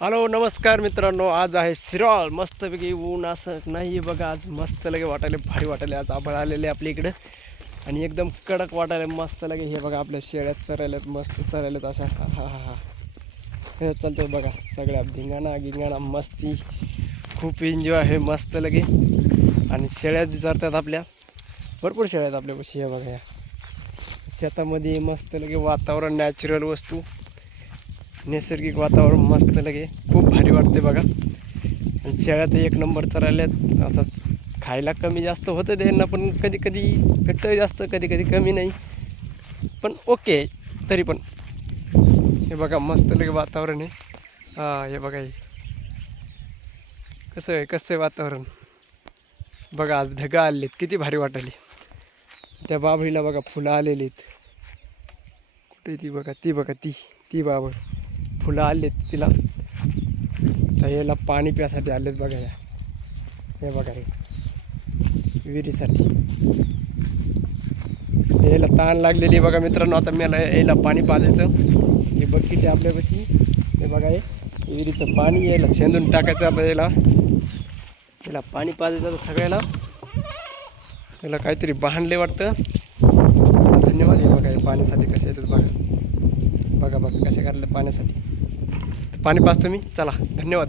Hello नमस्कार मित्रांनो, आज आहे शिरोळ. मस्तपैकी ऊन असं नाही बघा, आज मस्त लगे वाटायला, भारी वाटायला. आज आभाळ आलेले आपल्या इकडं आणि एकदम कडक वाटायला मस्त लगे. हे बघा आपल्या शेळ्यात चरायल्यात, मस्त चरायल्यात अशा. हा हा हा हा हे चालतं बघा, सगळ्या धिंगाणा गिंगाणा मस्ती, खूप एन्जॉय आहे मस्त लगे. आणि शेळ्या बी चरतात आपल्या, भरपूर शेळ्या आहेत आपल्यापाशी. हे बघा या शेतामध्ये मस्त लगे वातावरण, नॅचरल वस्तू, नैसर्गिक वातावरण मस्त लगे, खूप भारी वाटते बघा. आणि शेळ्या तर एक नंबर चरायल्यात. असंच खायला कमी जास्त होतं त्यांना, पण कधी कधी भेटतं जास्त, कधी कधी कमी नाही, पण ओके तरी पण. हे बघा मस्त लगे वातावरण आहे. हां हे बघा, हे कसं आहे वातावरण बघा. आज ढगा आलेत, किती भारी वाटले. त्या बाभळीला बघा फुलं आलेली आहेत. कुठे ती बघा, ती बघा, ती बाभळ फुलं आलेत तिला. तर याला पाणी प्यासाठी आलेत बघा. हे बघा, हे विहिरीसाठी यायला ताण लागलेली बघा मित्रांनो. आता मला यायला पाणी पाजायचं. हे बकेट आहे आपल्यापाशी. हे बघा, हे विहिरीचं पाणी यायला शेंदून टाकायचं. आता याला पाणी पाजायचं. तर सगळ्याला याला काहीतरी बांधले वाटतं. धन्यवाद. हे बघा, हे पाण्यासाठी कसे येतात बघा, बघा बघा कसे करले पाण्यासाठी. पाणी पाजतो मी, चला धन्यवाद.